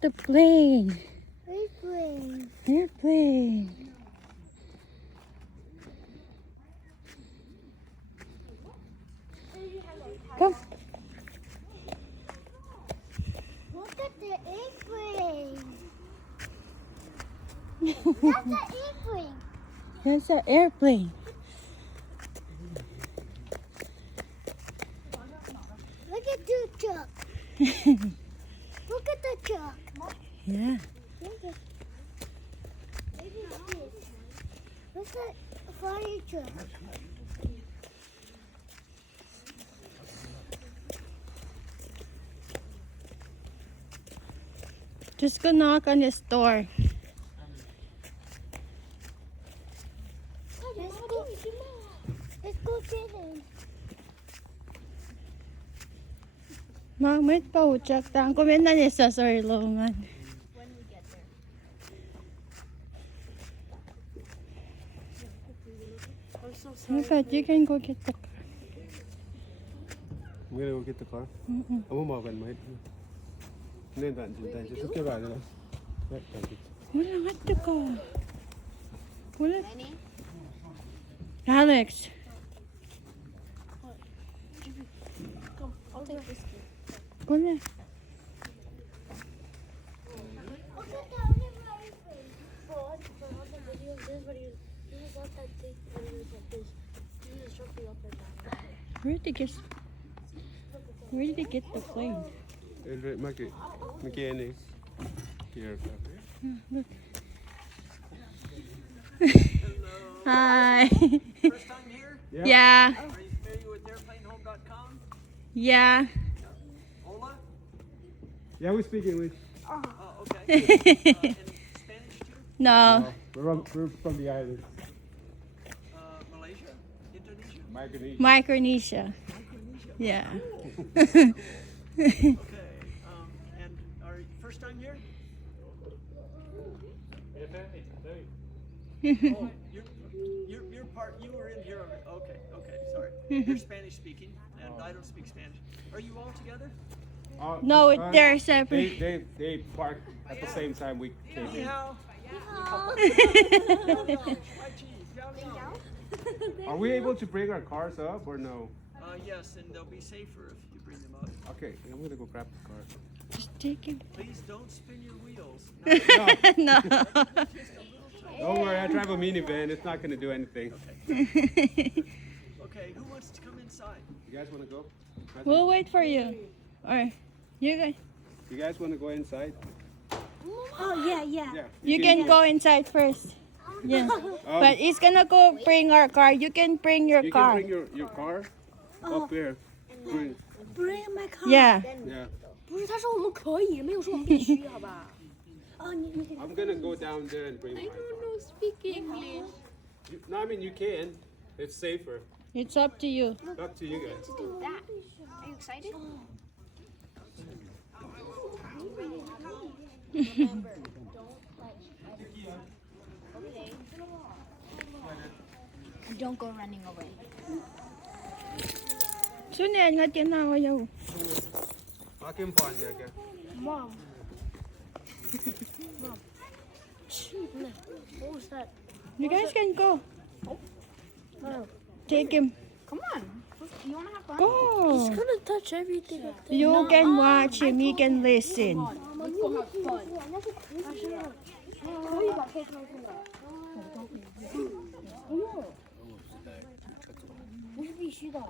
the plane. Airplane. Airplane. Come. Look at the airplane. That's the airplane. There's an airplane. Look at the truck. Look at the truck. Yeah. Look at the fire truck. Just go knock on his door. Let's go get him. Mamit pa uchak tang kumin na niya sa sorlongan. But you can go get the car. I'm gonna go get the car. Mm-mm. I'm gonna walk in my. Nên bạn chúng ta sẽ cái bài này. Đấy, thank you. Wala nga the car. Wala. Alex. I'll take this. Wala. Look at the other airplane. For all the videos, this video, this is not that big videos like this. This is jumping up and down. Where did they get the plane? Mechanic. Here. Look. Hi. First time here? Yeah. Are you familiar with airplanehome.com? Yeah. Hola? Yeah, we speak English. Oh, okay. And Spanish too? No. We're from the islands. Malaysia? Indonesia? Micronesia. Micronesia. Yeah. Okay. And are you first time here? Oh, you're part. You were in here. Okay. Sorry. You're Spanish speaking, and I don't speak Spanish. Are you all togetger? No, they're separate. They parked at the same time we came in. Anyhow. Are we able to bring our cars up or no? Yes, and they'll be safer if you bring them up. Okay, I'm gonna go grab the car. Just take it. Please don't spin your wheels. No. Don't worry, I drive a minivan. It's not gonna do anything. Okay, who wants to come inside? You guys wanna go? We'll wait for you. Or you guys. You guys wanna go inside? Oh, yeah. Yeah. You can go inside first. Yeah. But he's gonna go bring our car. You can bring your You car. can bring your car up here. Bring. Bring my car. Yeah. Yeah. 不是，他说我们可以，没有说我们必须，好吧？哦，你 I'm gonna go down there and bring my car. speak English. No, I mean you can. It's safer. It's up to you. Up to you guys. Do that. Are you excited? Don't go running away. Sunyan nga tinawayaw. Akin pa niya ka. Mom. Mom. What was that? You guys can go. No. Take him. Come on. You want to have fun? Go. gonna touch everything up there. You can watch him. He can listen. Let's go have fun. 可以把可以看出来。不用，不是必须的。